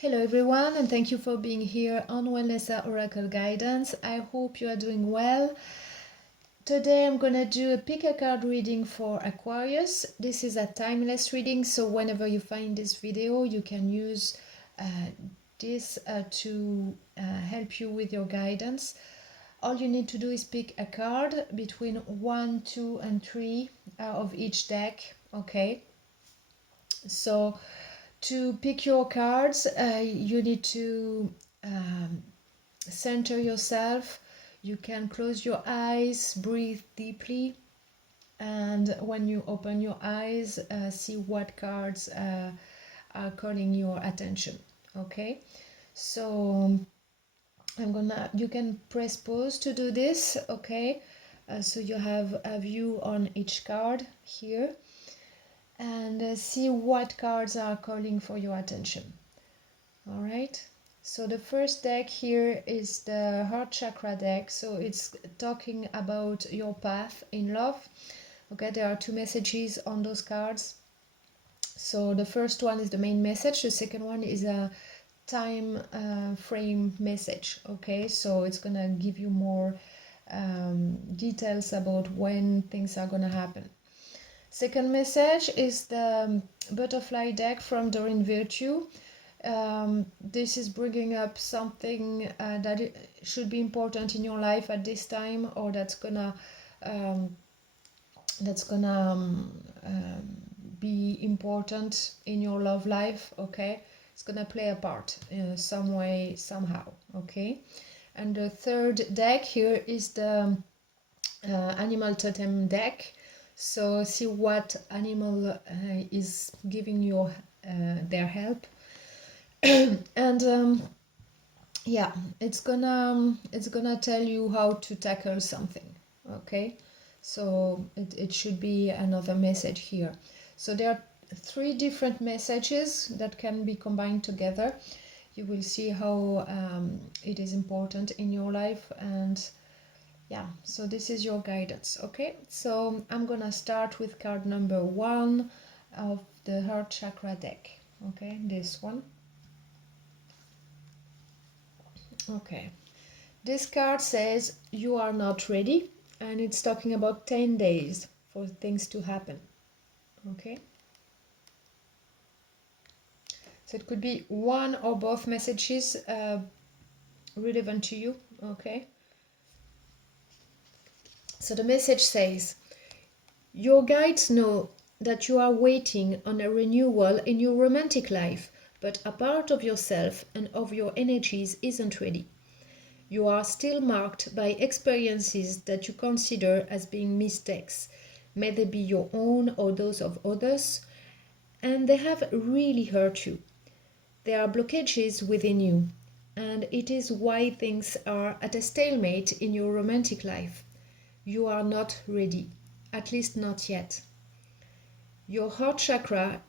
Hello everyone, and thank you for being here on Wellness Oracle Guidance. I hope you are doing well. Today I'm gonna do a pick a card reading for Aquarius. This is a timeless reading, so whenever you find this video you can use this to help you with your guidance. All you need to do is pick a card between 1, 2 and 3 of each deck. Okay, so to pick your cards, you need to center yourself. You can close your eyes, breathe deeply, and when you open your eyes, see what cards are calling your attention. Okay, so you can press pause to do this. Okay, so you have a view on each card here, and see what cards are calling for your attention. All right, so the first deck here is the heart chakra deck, so it's talking about your path in love. Okay, there are two messages on those cards. So the first one is the main message, the second one is a time frame message. Okay, so it's gonna give you more details about when things are gonna happen. Second message is the butterfly deck from Doreen Virtue. This is bringing up something that should be important in your life at this time, or that's gonna be important in your love life. Okay, it's gonna play a part in some way, somehow. Okay, and the third deck here is the animal totem deck. So see what animal is giving you their help. And yeah, it's gonna tell you how to tackle something. Okay, so it should be another message here. So there are three different messages that can be combined together. You will see how it is important in your life. And yeah, so this is your guidance. Okay, so I'm gonna start with card number 1 of the heart chakra deck. Okay, this one. Okay, this card says you are not ready, and it's talking about 10 days for things to happen. Okay, so it could be one or both messages relevant to you. Okay, so the message says your guides know that you are waiting on a renewal in your romantic life, but a part of yourself and of your energies isn't ready. You are still marked by experiences that you consider as being mistakes, may they be your own or those of others, and they have really hurt you. There are blockages within you, and it is why things are at a stalemate in your romantic life. You are not ready, at least not yet. Your heart chakra's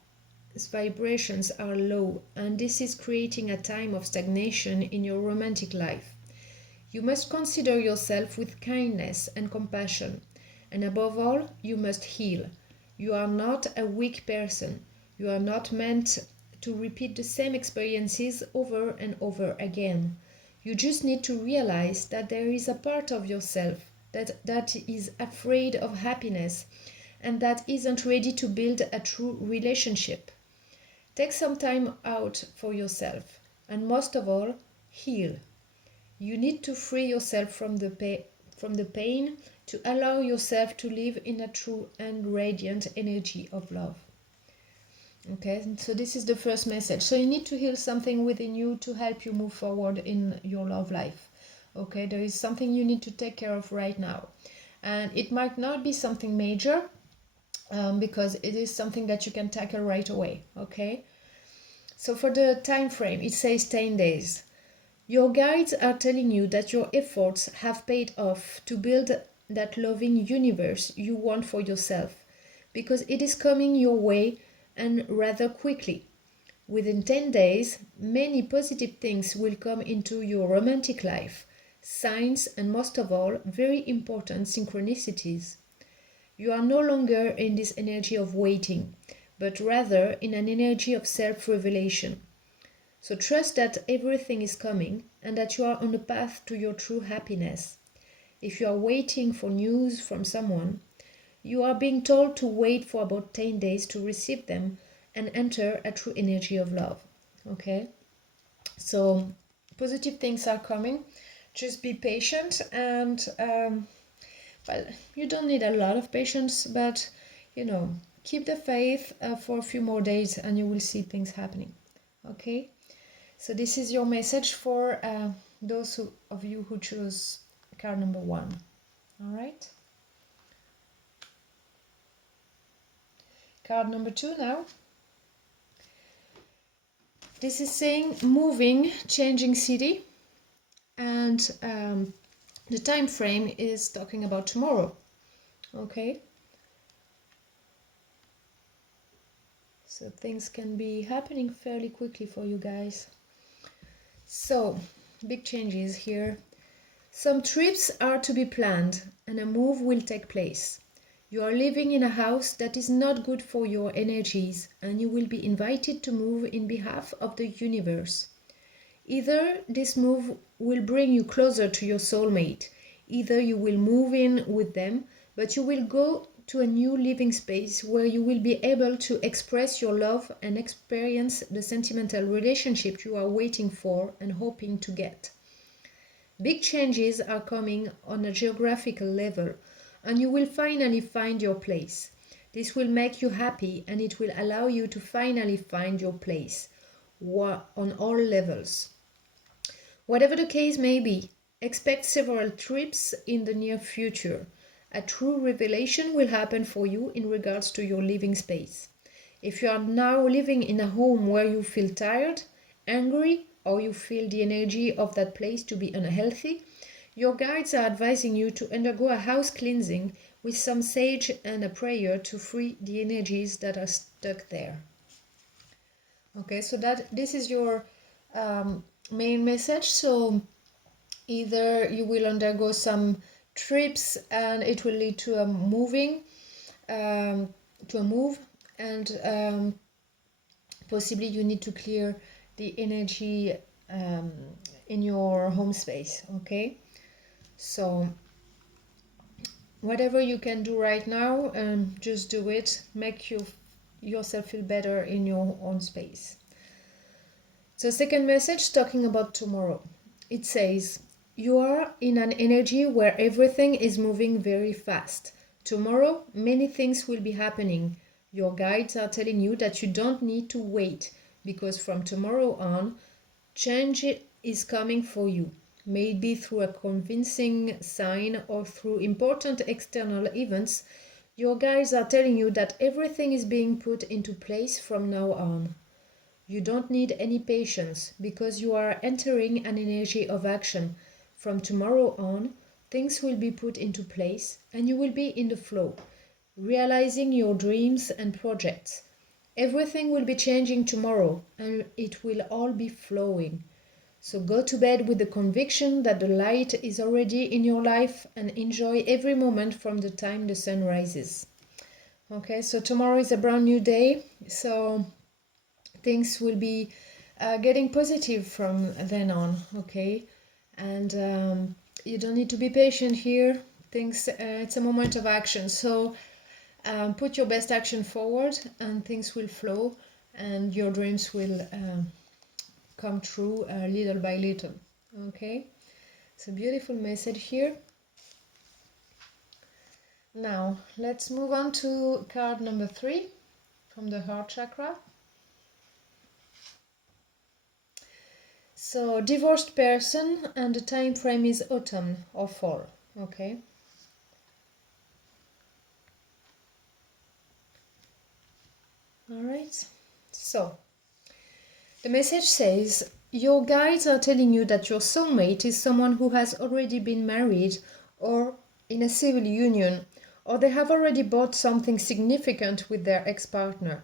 vibrations are low, and this is creating a time of stagnation in your romantic life. You must consider yourself with kindness and compassion, and above all, you must heal. You are not a weak person. You are not meant to repeat the same experiences over and over again. You just need to realize that there is a part of yourself that is afraid of happiness and that isn't ready to build a true relationship. Take some time out for yourself, and most of all, heal. You need to free yourself from the pain to allow yourself to live in a true and radiant energy of love. Okay, so this is the first message. So you need to heal something within you to help you move forward in your love life. Okay, there is something you need to take care of right now. And it might not be something major, because it is something that you can tackle right away. Okay, so for the time frame, it says 10 days. Your guides are telling you that your efforts have paid off to build that loving universe you want for yourself, because it is coming your way, and rather quickly. Within 10 days, many positive things will come into your romantic life, signs, and most of all, very important synchronicities. You are no longer in this energy of waiting, but rather in an energy of self-revelation. So trust that everything is coming and that you are on the path to your true happiness. If you are waiting for news from someone, you are being told to wait for about 10 days to receive them and enter a true energy of love. Okay? So positive things are coming. Just be patient and well, you don't need a lot of patience, but keep the faith for a few more days and you will see things happening. Okay? So this is your message for those of you who choose card number 1. All right? Card number 2 now. This is saying moving, changing city, and the time frame is talking about tomorrow. Okay? So things can be happening fairly quickly for you guys. So, big changes here. Some trips are to be planned and a move will take place. You are living in a house that is not good for your energies and you will be invited to move in behalf of the universe. Either this move will bring you closer to your soulmate, either you will move in with them, but you will go to a new living space where you will be able to express your love and experience the sentimental relationship you are waiting for and hoping to get. Big changes are coming on a geographical level, and you will finally find your place. This will make you happy and it will allow you to finally find your place on all levels. Whatever the case may be, expect several trips in the near future. A true revelation will happen for you in regards to your living space. If you are now living in a home where you feel tired, angry, or you feel the energy of that place to be unhealthy, your guides are advising you to undergo a house cleansing with some sage and a prayer to free the energies that are stuck there. Okay, so this is your main message. So either you will undergo some trips and it will lead to a move, and possibly you need to clear the energy in your home space. Okay, so whatever you can do right now, just do it. Make yourself feel better in your own space. So second message talking about tomorrow. It says, you are in an energy where everything is moving very fast. Tomorrow, many things will be happening. Your guides are telling you that you don't need to wait because from tomorrow on, change is coming for you. Maybe through a convincing sign or through important external events, your guides are telling you that everything is being put into place from now on. You don't need any patience because you are entering an energy of action. From tomorrow on, things will be put into place and you will be in the flow, realizing your dreams and projects. Everything will be changing tomorrow and it will all be flowing. So go to bed with the conviction that the light is already in your life and enjoy every moment from the time the sun rises. Okay, so tomorrow is a brand new day. So things will be getting positive from then on. Okay, and you don't need to be patient here. It's a moment of action, so put your best action forward and things will flow and your dreams will come true little by little. Okay, it's a beautiful message here. Now let's move on to card number 3 from the heart chakra. So divorced person, and the time frame is autumn or fall. Okay. All right. So the message says your guides are telling you that your soulmate is someone who has already been married or in a civil union, or they have already bought something significant with their ex-partner.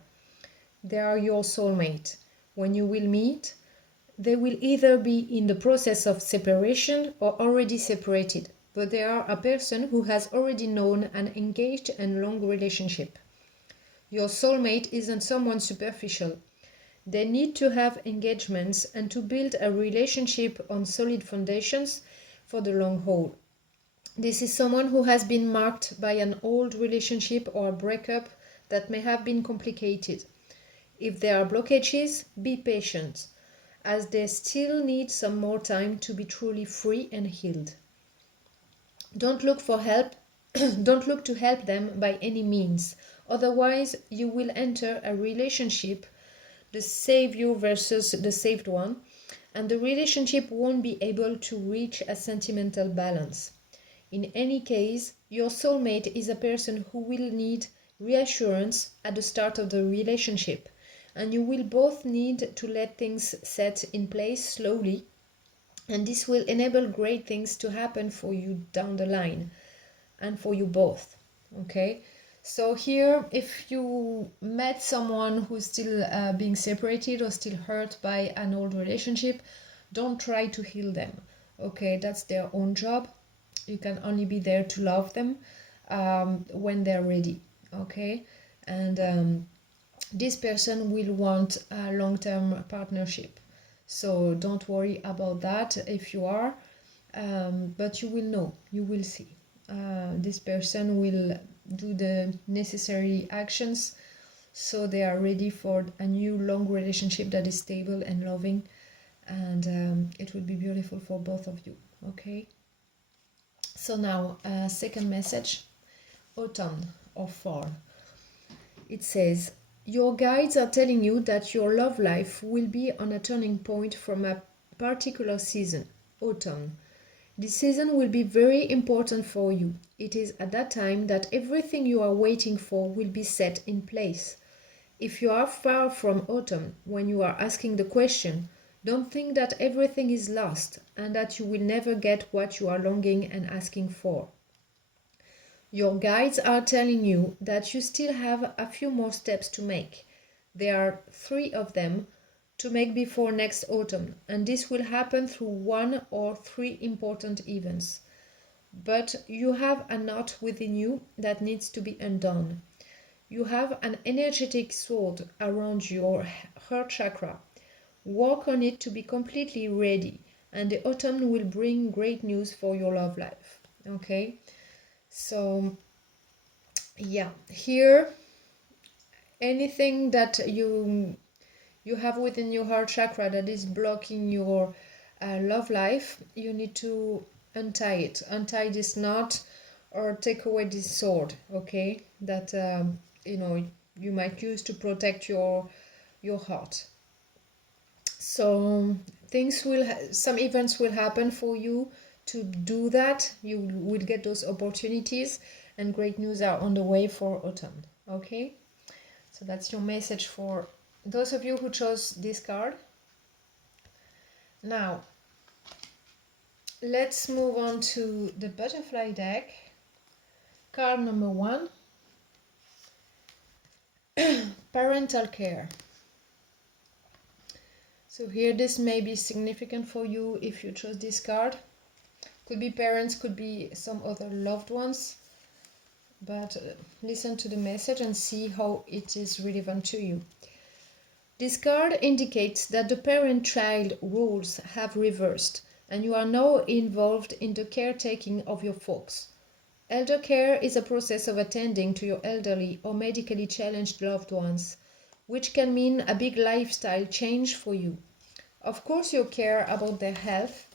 They are your soulmate. When you will meet, they will either be in the process of separation or already separated, but they are a person who has already known an engaged and long relationship. Your soulmate isn't someone superficial. They need to have engagements and to build a relationship on solid foundations for the long haul. This is someone who has been marked by an old relationship or a breakup that may have been complicated. If there are blockages, be patient, as they still need some more time to be truly free and healed. Don't look for help. Don't look to help them by any means. Otherwise, you will enter a relationship, the savior versus the saved one, and the relationship won't be able to reach a sentimental balance. In any case, your soulmate is a person who will need reassurance at the start of the relationship, and you will both need to let things set in place slowly, and this will enable great things to happen for you down the line and for you both. Okay, so here, if you met someone who's still being separated or still hurt by an old relationship, don't try to heal them. Okay, that's their own job. You can only be there to love them when they're ready. Okay, and this person will want a long-term partnership, so don't worry about that if you are, but you will know, you will see. This person will do the necessary actions so they are ready for a new long relationship that is stable and loving, and it will be beautiful for both of you. Okay, so now second message, autumn or fall. It says, your guides are telling you that your love life will be on a turning point from a particular season, autumn. This season will be very important for you. It is at that time that everything you are waiting for will be set in place. If you are far from autumn when you are asking the question, don't think that everything is lost and that you will never get what you are longing and asking for. Your guides are telling you that you still have a few more steps to make. There are 3 of them to make before next autumn, and this will happen through 1 or 3 important events. But you have a knot within you that needs to be undone. You have an energetic sword around your heart chakra. Work on it to be completely ready, and the autumn will bring great news for your love life. Okay? So, yeah, here, anything that you have within your heart chakra that is blocking your love life, you need to untie this knot, or take away this sword, okay, that you might use to protect your heart. So some events will happen for you to do that. You will get those opportunities, and great news are on the way for autumn. Okay, so that's your message for those of you who chose this card. Now let's move on to the butterfly deck. Card number 1, parental care. So here, this may be significant for you if you chose this card. Could be parents, could be some other loved ones, but listen to the message and see how it is relevant to you. This card indicates that the parent-child roles have reversed, and you are now involved in the caretaking of your folks. Elder care is a process of attending to your elderly or medically challenged loved ones, which can mean a big lifestyle change for you. Of course, you care about their health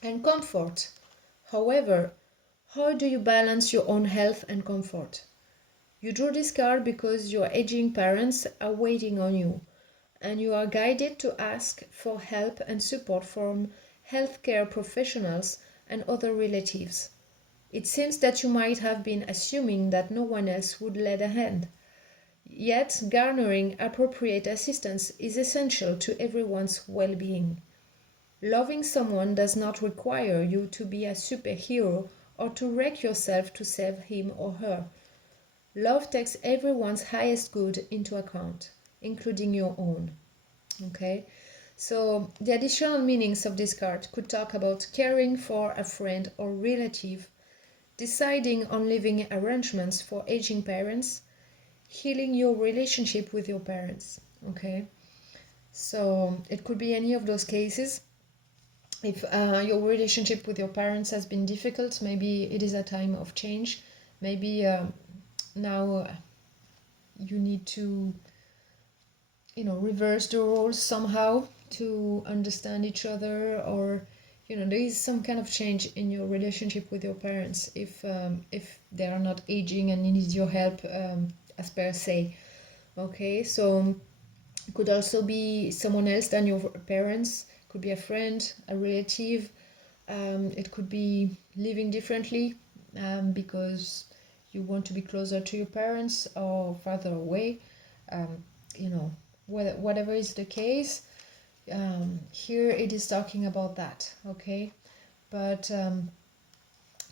and comfort. However, how do you balance your own health and comfort? You drew this card because your aging parents are waiting on you, and you are guided to ask for help and support from healthcare professionals and other relatives. It seems that you might have been assuming that no one else would lend a hand. Yet, garnering appropriate assistance is essential to everyone's well-being. Loving someone does not require you to be a superhero or to wreck yourself to save him or her. Love takes everyone's highest good into account, including your own. Okay? So the additional meanings of this card could talk about caring for a friend or relative, deciding on living arrangements for aging parents, healing your relationship with your parents. Okay? So it could be any of those cases. If your relationship with your parents has been difficult, maybe it is a time of change. Maybe now you need to, reverse the roles somehow to understand each other, or there is some kind of change in your relationship with your parents if they are not aging and need your help, as per se. Okay, so it could also be someone else than your parents. It could be a friend, a relative. It could be living differently, because you want to be closer to your parents or farther away. Um, you know, whatever is the case, here it is talking about that, okay? But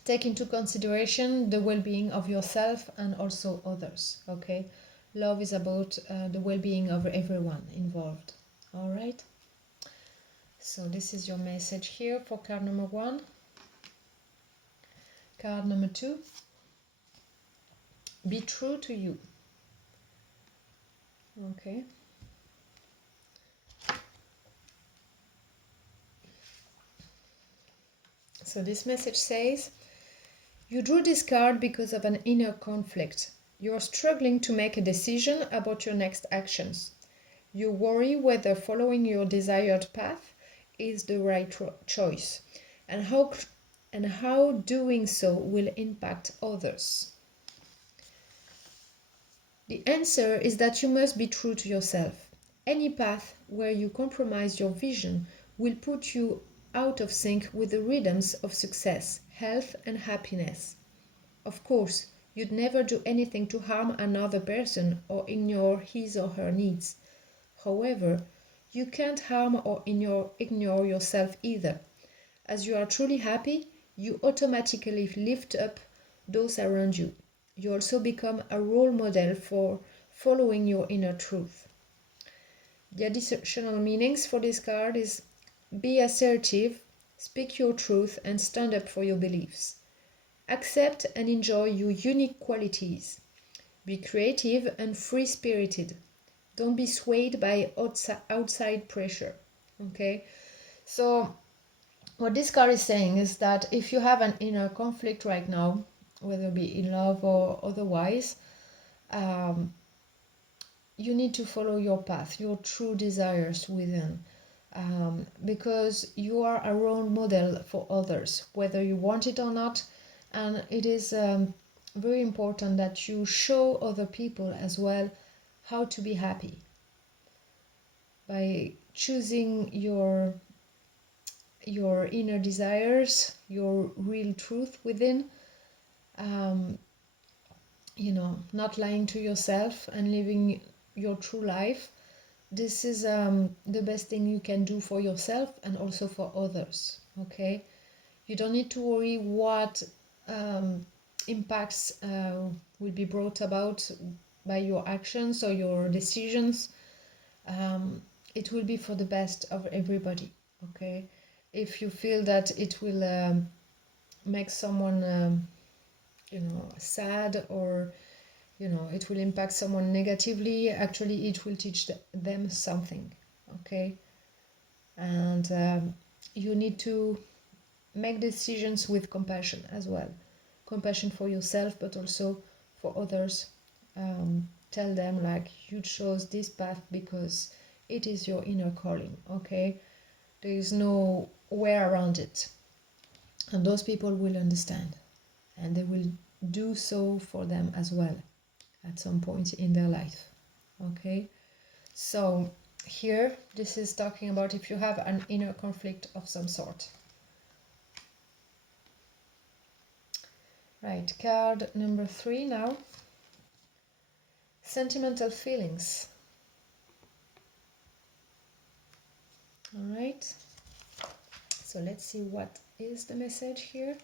take into consideration the well-being of yourself and also others, okay? Love is about the well-being of everyone involved, all right? So this is your message here for card number 1. Card number 2, be true to you, okay? So this message says, you drew this card because of an inner conflict. You're struggling to make a decision about your next actions. You worry whether following your desired path is the right choice, and how doing so will impact others. The answer is that you must be true to yourself. Any path where you compromise your vision will put you out of sync with the rhythms of success, health, and happiness. Of course, you'd never do anything to harm another person or ignore his or her needs. However, you can't harm or ignore yourself either. As you are truly happy, you automatically lift up those around you. You also become a role model for following your inner truth. The additional meanings for this card is be assertive, speak your truth, and stand up for your beliefs. Accept and enjoy your unique qualities. Be creative and free-spirited. Don't be swayed by outside pressure. Okay? So, what this card is saying is that if you have an inner conflict right now, whether it be in love or otherwise, you need to follow your path, your true desires within. Because you are a role model for others, whether you want it or not. And it is very important that you show other people as well how to be happy by choosing your inner desires, your real truth within, not lying to yourself and living your true life. This is the best thing you can do for yourself and also for others, okay? You don't need to worry what impacts will be brought about by your actions or your decisions. It will be for the best of everybody, okay? If you feel that it will make someone sad, or it will impact someone negatively, actually it will teach them something, okay? And you need to make decisions with compassion as well. Compassion for yourself, but also for others. Tell them, like, you chose this path because it is your inner calling, okay? There is no way around it. And those people will understand. And they will do so for them as well at some point in their life, okay? So here, this is talking about if you have an inner conflict of some sort. Right, card number 3 now. Sentimental feelings. All right. So let's see what is the message here.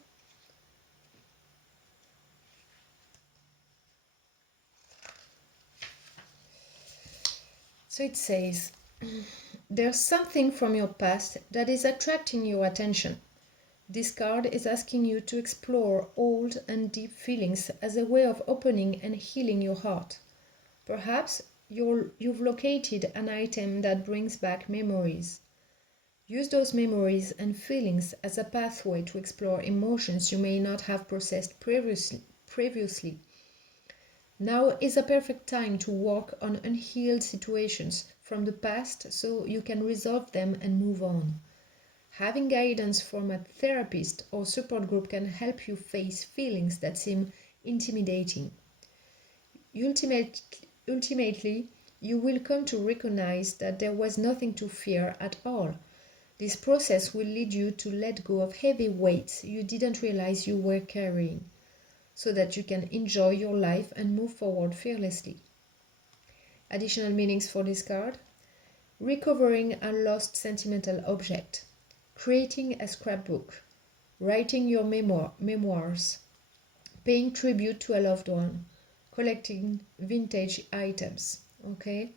So it says, there's something from your past that is attracting your attention. This card is asking you to explore old and deep feelings as a way of opening and healing your heart. Perhaps you've located an item that brings back memories. Use those memories and feelings as a pathway to explore emotions you may not have processed previously. Now is a perfect time to work on unhealed situations from the past so you can resolve them and move on. Having guidance from a therapist or support group can help you face feelings that seem intimidating. Ultimately, you will come to recognize that there was nothing to fear at all. This process will lead you to let go of heavy weights you didn't realize you were carrying, so that you can enjoy your life and move forward fearlessly. Additional meanings for this card: recovering a lost sentimental object, creating a scrapbook, writing your memoirs, paying tribute to a loved one, collecting vintage items. Okay,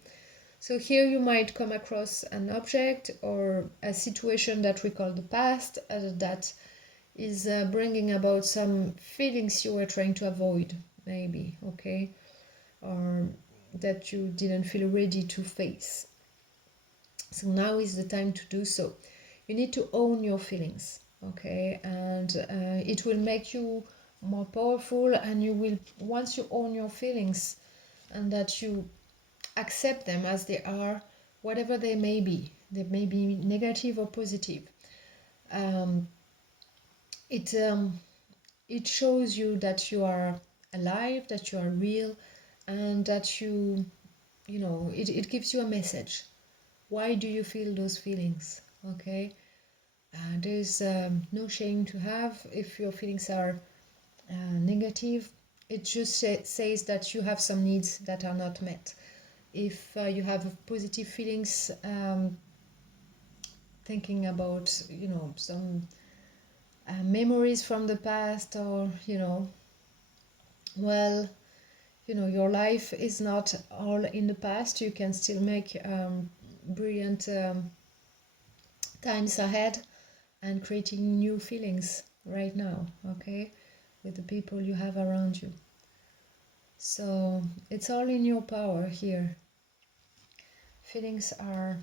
so here you might come across an object or a situation that recalls the past that is bringing about some feelings you were trying to avoid, maybe, okay, or that you didn't feel ready to face. So now is the time to do so. You need to own your feelings, okay, and it will make you more powerful, and you will, once you own your feelings and that you accept them as they are, whatever they may be negative or positive, um, it shows you that you are alive, that you are real, and that it gives you a message. Why do you feel those feelings? Okay, there's no shame to have if your feelings are negative. It just says that you have some needs that are not met. If you have positive feelings, thinking about some memories from the past, or well, your life is not all in the past. You can still make brilliant times ahead and creating new feelings right now, okay, with the people you have around you. So it's all in your power here. Feelings are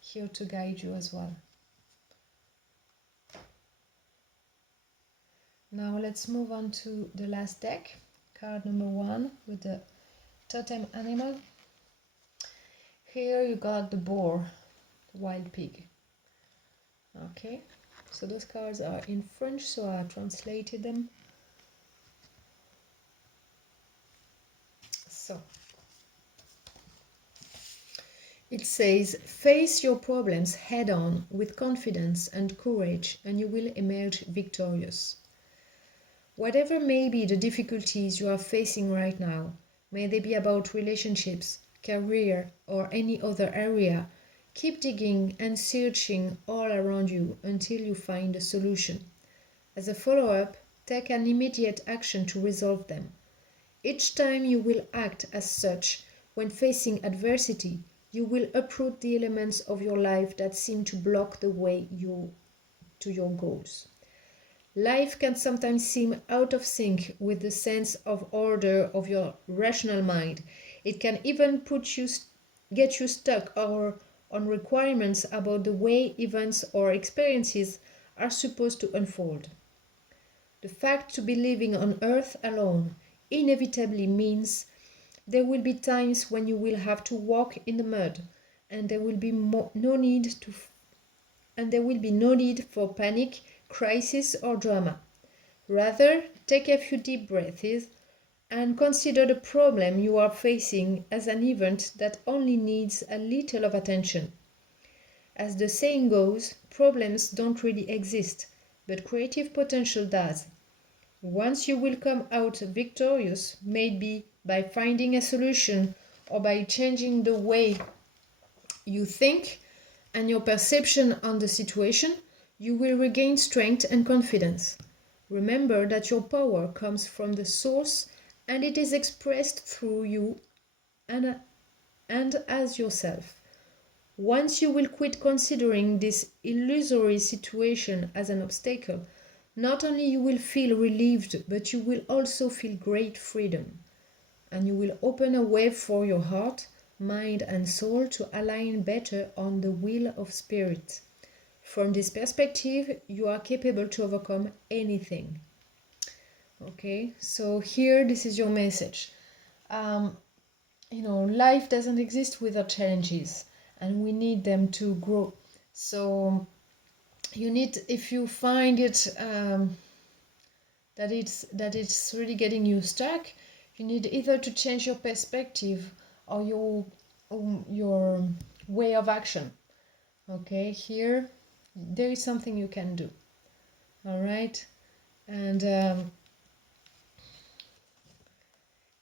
here to guide you as well. Now let's move on to the last deck, card number 1 with the totem animal. Here you got the boar, the wild pig. Okay, so those cards are in French, so I translated them. So it says, face your problems head on with confidence and courage, and you will emerge victorious. Whatever may be the difficulties you are facing right now, may they be about relationships, career, or any other area, keep digging and searching all around you until you find a solution. As a follow-up, take an immediate action to resolve them. Each time you will act as such, when facing adversity, you will uproot the elements of your life that seem to block the way to your goals. Life can sometimes seem out of sync with the sense of order of your rational mind. It can even get you stuck or on requirements about the way events or experiences are supposed to unfold. The fact to be living on Earth alone inevitably means there will be times when you will have to walk in the mud, and there will be no need for panic, crisis, or drama. Rather, take a few deep breaths and consider the problem you are facing as an event that only needs a little of attention. As the saying goes, problems don't really exist, but creative potential does. Once you will come out victorious, maybe by finding a solution or by changing the way you think and your perception on the situation, you will regain strength and confidence. Remember that your power comes from the source, and it is expressed through you and as yourself. Once you will quit considering this illusory situation as an obstacle, not only you will feel relieved, but you will also feel great freedom. And you will open a way for your heart mind and soul to align better on the will of spirit. From this perspective, you are capable to overcome anything. Okay, so here, this is your message. Life doesn't exist without challenges, and we need them to grow. So you need, if you find it that it's really getting you stuck, you need either to change your perspective or your way of action. Okay, here there is something you can do. All right, and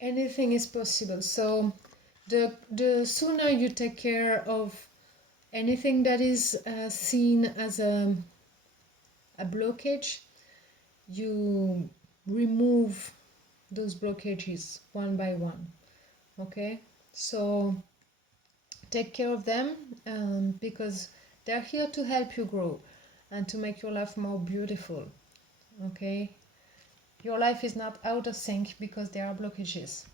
anything is possible. So the sooner you take care of anything that is seen as a blockage, you remove those blockages one by one. Okay, so take care of them, because they're here to help you grow and to make your life more beautiful. Okay, your life is not out of sync because there are blockages.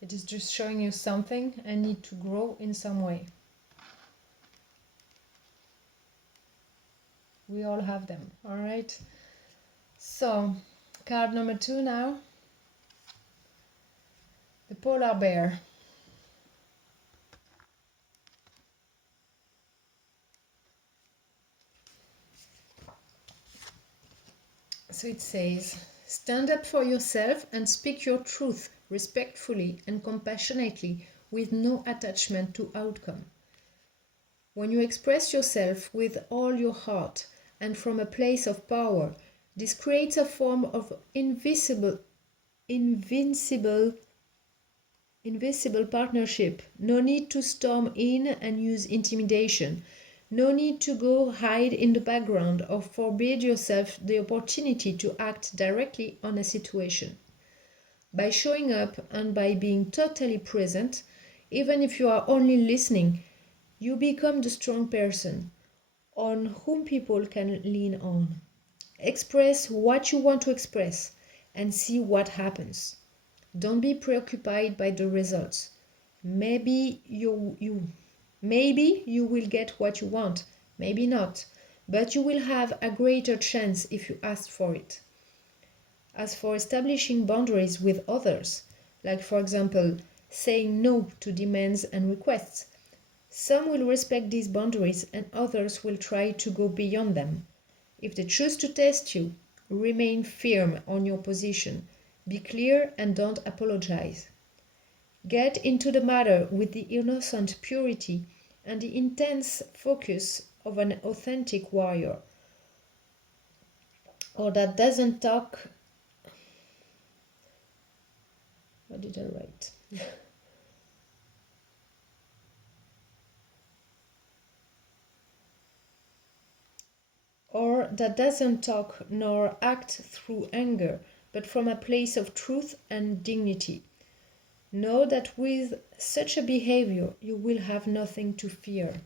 It is just showing you something and need to grow in some way. We all have them. All right, so card number 2 now, the polar bear. So it says, stand up for yourself and speak your truth respectfully and compassionately with no attachment to outcome. When you express yourself with all your heart and from a place of power, this creates a form of invincible partnership. No need to storm in and use intimidation. No need to go hide in the background or forbid yourself the opportunity to act directly on a situation. By showing up and by being totally present, even if you are only listening, you become the strong person on whom people can lean on. Express what you want to express and see what happens. Don't be preoccupied by the results. Maybe you will get what you want, maybe not, but you will have a greater chance if you ask for it. As for establishing boundaries with others, like for example, saying no to demands and requests, some will respect these boundaries and others will try to go beyond them. If they choose to test you, remain firm on your position. Be clear and don't apologize. Get into the matter with the innocent purity and the intense focus of an authentic warrior, or that doesn't talk. What did I write? Or that doesn't talk nor act through anger, but from a place of truth and dignity. Know that with such a behavior, you will have nothing to fear.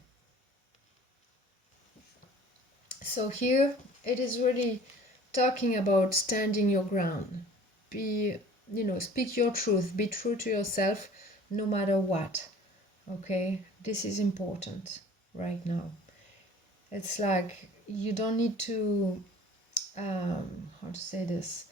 So here, it is really talking about standing your ground. Speak your truth, be true to yourself, no matter what. Okay, this is important right now. It's like you don't need to, how to say this,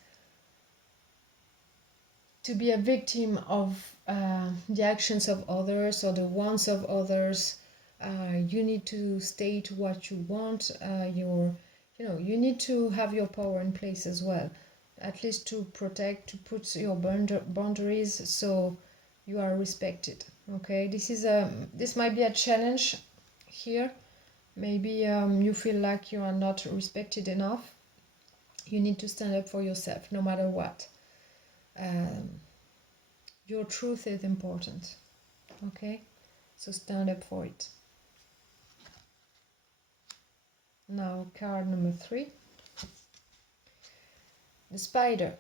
to be a victim of the actions of others or the wants of others. You need to state what you want. You need to have your power in place as well, at least to protect, to put your boundaries so you are respected. Okay, this might be a challenge here. Maybe you feel like you are not respected enough. You need to stand up for yourself no matter what. Your truth is important. Okay, so stand up for it. Now card number 3, the spider.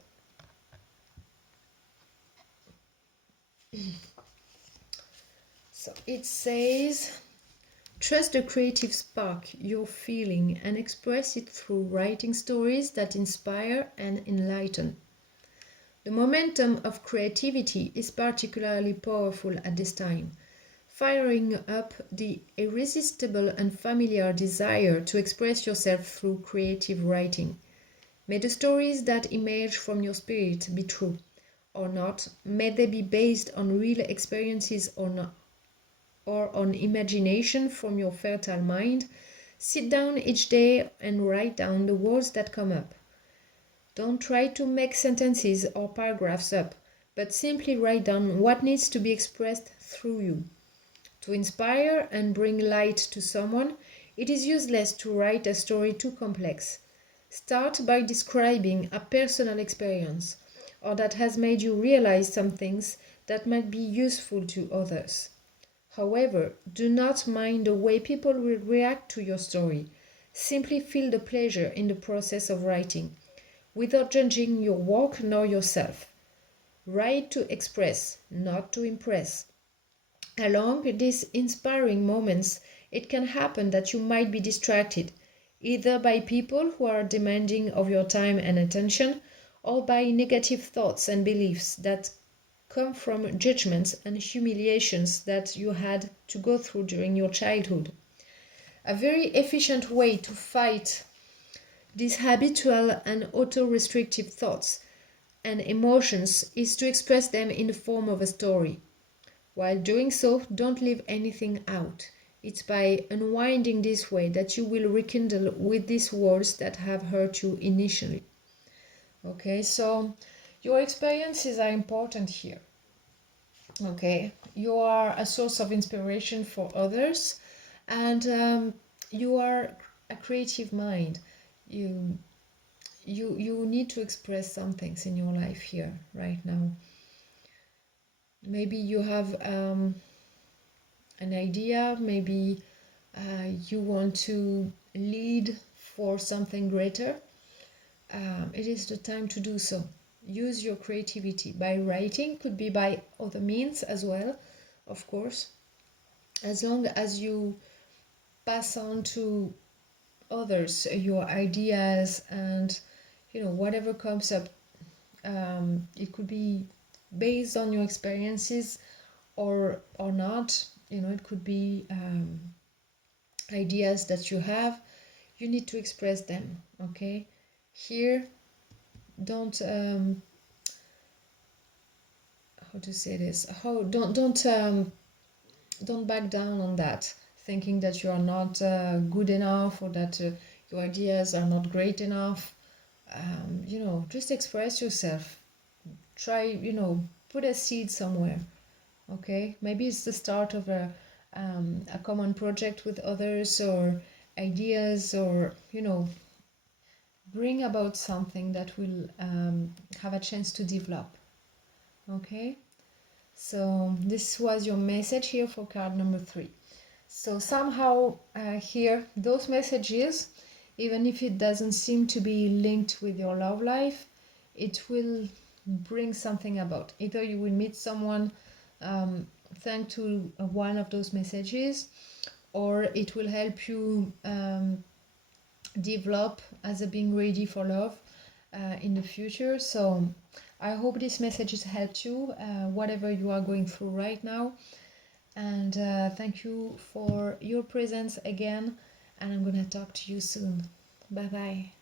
So it says, trust the creative spark you're feeling and express it through writing stories that inspire and enlighten. The momentum of creativity is particularly powerful at this time. firing up the irresistible and familiar desire to express yourself through creative writing. May the stories that emerge from your spirit be true or not. May they be based on real experiences or not, or on imagination from your fertile mind. Sit down each day and write down the words that come up. Don't try to make sentences or paragraphs up, but simply write down what needs to be expressed through you. To inspire and bring light to someone, it is useless to write a story too complex. Start by describing a personal experience, or that has made you realize some things that might be useful to others. However, do not mind the way people will react to your story. Simply feel the pleasure in the process of writing, without judging your work nor yourself. Write to express, not to impress. Along these inspiring moments, it can happen that you might be distracted, either by people who are demanding of your time and attention, or by negative thoughts and beliefs that come from judgments and humiliations that you had to go through during your childhood. A very efficient way to fight these habitual and auto-restrictive thoughts and emotions is to express them in the form of a story. While doing so, don't leave anything out. It's by unwinding this way that you will rekindle with these words that have hurt you initially. Okay, so your experiences are important here. Okay, you are a source of inspiration for others, and you are a creative mind. You need to express some things in your life here right now. Maybe you have an idea, maybe you want to lead for something greater. It is the time to do so. Use your creativity by writing, could be by other means as well, of course, as long as you pass on to others your ideas and whatever comes up. It could be based on your experiences or not. It could be ideas that you have. You need to express them. Okay, here don't how to say this, how don't back down on that, thinking that you are not good enough, or that your ideas are not great enough. Just express yourself. Try, put a seed somewhere. Okay, maybe it's the start of a common project with others, or ideas, or bring about something that will have a chance to develop. Okay, so this was your message here for card number 3. So somehow here, those messages, even if it doesn't seem to be linked with your love life, it will bring something about. Either you will meet someone thanks to one of those messages, or it will help you develop as a being ready for love in the future. So I hope this message has helped you, whatever you are going through right now. And thank you for your presence again, and I'm gonna talk to you soon. Bye bye.